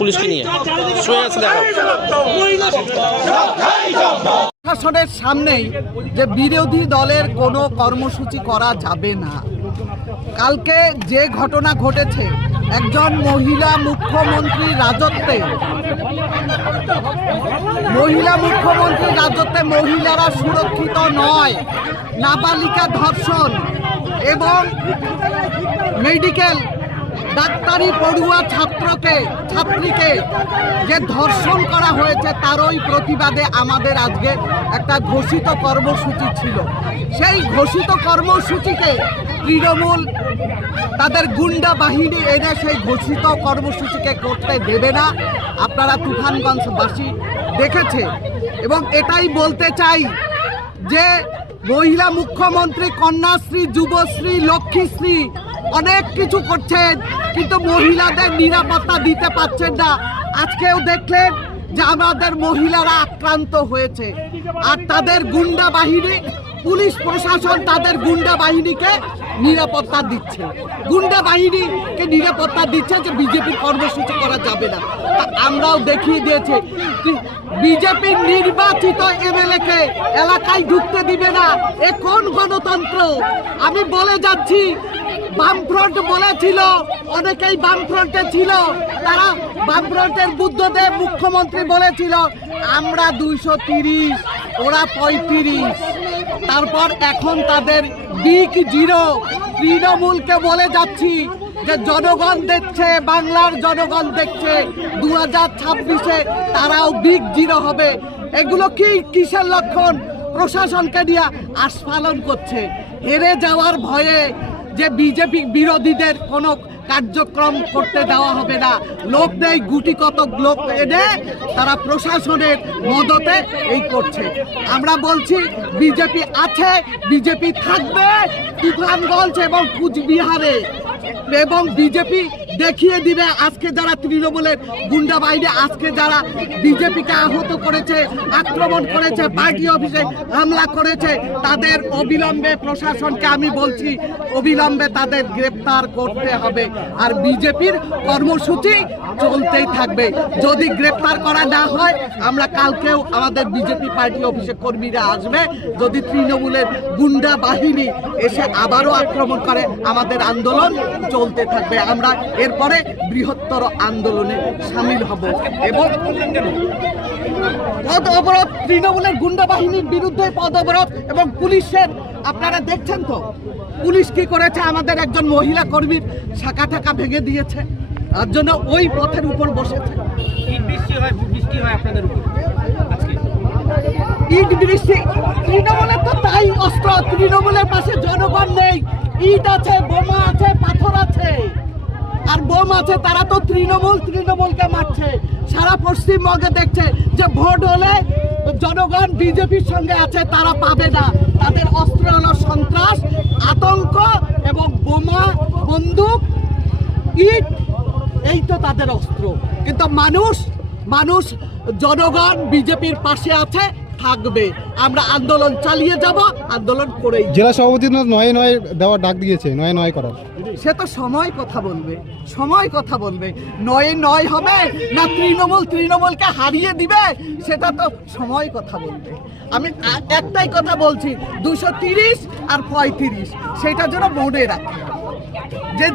পুলিশকে নিয়ে প্রশাসনের সামনেই যে বিরোধী দলের কোনো কর্মসূচি করা যাবে না। কালকে যে ঘটনা ঘটেছে, একজন মহিলা মুখ্যমন্ত্রীর রাজত্বে মহিলারা সুরক্ষিত নয়, নাবালিকা ধর্ষণ এবং মেডিকেল ডাক্তারি পড়ুয়া ছাত্রীকে যে ধর্ষণ করা হয়েছে তারই প্রতিবাদে আমাদের আজকে একটা ঘোষিত কর্মসূচি ছিল। সেই ঘোষিত কর্মসূচিকে তৃণমূল তাদের গুন্ডা বাহিনী এনে সেই ঘোষিত কর্মসূচিকে করতে দেবে না। আপনারা তুফানগঞ্জবাসী দেখেছে এবং এটাই বলতে চাই যে মহিলা মুখ্যমন্ত্রী কন্যাশ্রী, যুবশ্রী, লক্ষ্মীশ্রী অনেক কিছু করছেন, কিন্তু মহিলাদের নিরাপত্তা দিতে পারছেন না। আজকেও দেখলেন যে আমাদের মহিলারা আক্রান্ত হয়েছে আর তাদের গুন্ডা বাহিনী, পুলিশ প্রশাসন তাদের গুন্ডা বাহিনীকে নিরাপত্তা দিচ্ছে, যে বিজেপির কর্মসূচি করা যাবে না। আমরাও দেখিয়ে দিয়েছি বিজেপির নির্বাচিত এমএলএকে এলাকায় ঢুকতে দিবে না। এ কোন গণতন্ত্র? আমি বলে যাচ্ছি, বামফ্রন্ট বলেছিল, অনেকেই বামফ্রন্টে ছিল, তারা বামফ্রন্টের বুদ্ধদেব মুখ্যমন্ত্রী বলেছিল আমরা 230, ওরা 35। তারপর এখন তাদের বিগ জিরো। তৃণমূলকে বলে যাচ্ছি যে জনগণ দেখছে, বাংলার জনগণ দেখছে, 2026-এ তারাও বিগ জিরো হবে। এগুলো কিসের লক্ষণ? প্রশাসনকে নিয়ে আস্ফালন করছে, হেরে যাওয়ার ভয়ে যে বিজেপি বিরোধীদের কোনো কার্যক্রম করতে দেওয়া হবে না। লোক নেই, গুটি কতক লোক এনে তারা প্রশাসনের মদতে এই করছে। আমরা বলছি বিজেপি আছে, বিজেপি থাকবে তুফানগঞ্জ এবং কুচবিহারে, এবং বিজেপি দেখিয়ে দিবে আজকে যারা তৃণমূলের গুন্ডা বাহিনী, আজকে যারা বিজেপিকে আহত করেছে, আক্রমণ করেছে, পার্টি অফিসে হামলা করেছে, তাদের অবিলম্বে, প্রশাসনকে আমি বলছি অবিলম্বে তাদের গ্রেপ্তার করতে হবে। আর বিজেপির কর্মসূচি চলতেই থাকবে। যদি গ্রেপ্তার করা না হয়, আমরা কালকেও আমাদের বিজেপি পার্টি অফিসে কর্মীরা আসবে। যদি তৃণমূলের গুন্ডা বাহিনী এসে আবারও আক্রমণ করে, আমাদের আন্দোলন চলতে থাকবে। আমরা এরপরে বৃহত্তর আন্দোলনে সামিল হব এবং পদ অবরোধ, তৃণমূলের গুন্ডা বাহিনীর বিরুদ্ধে পদ অবরোধ এবং পুলিশের, আপনারা দেখছেন তো পুলিশ কি করেছে, আমাদের একজন মহিলা কর্মীর শাখা টাকা ভেঙে দিয়েছে, তার জন্য ওই পথের উপর বসেছে। ইট বৃষ্টি, তৃণমূলের তো তাই অস্ত্র, তৃণমূলের পাশে জনগণ নেই। ইট আছে, বোমা আছে, পাথর আছে আর বোম আছে, তারা তো তৃণমূলকে মারছে। সারা পশ্চিমবঙ্গে দেখছে যে ভোট হলে জনগণ বিজেপির সঙ্গে আছে, তারা পাবে না। তাদের অস্ত্র হলো সন্ত্রাস, আতঙ্ক এবং বোমা, বন্দুক, ইট, এই তো তাদের অস্ত্র। কিন্তু মানুষ জনগণ বিজেপির পাশে আছে, থাকবে। আমরা আন্দোলন চালিয়ে যাব, আন্দোলন করেই। জেলা সভাপতি 9-9 দেওয়ার ডাক দিয়েছে, 9-9 করার। সে তো সময় কথা বলবে 9-9 হবে না তৃণমূলকে হারিয়ে দিবে, সেটা তো সময় কথা বলবে। আমি একটাই কথা বলছি, 230 আর 35 সেটা যেন মনে রাখে যে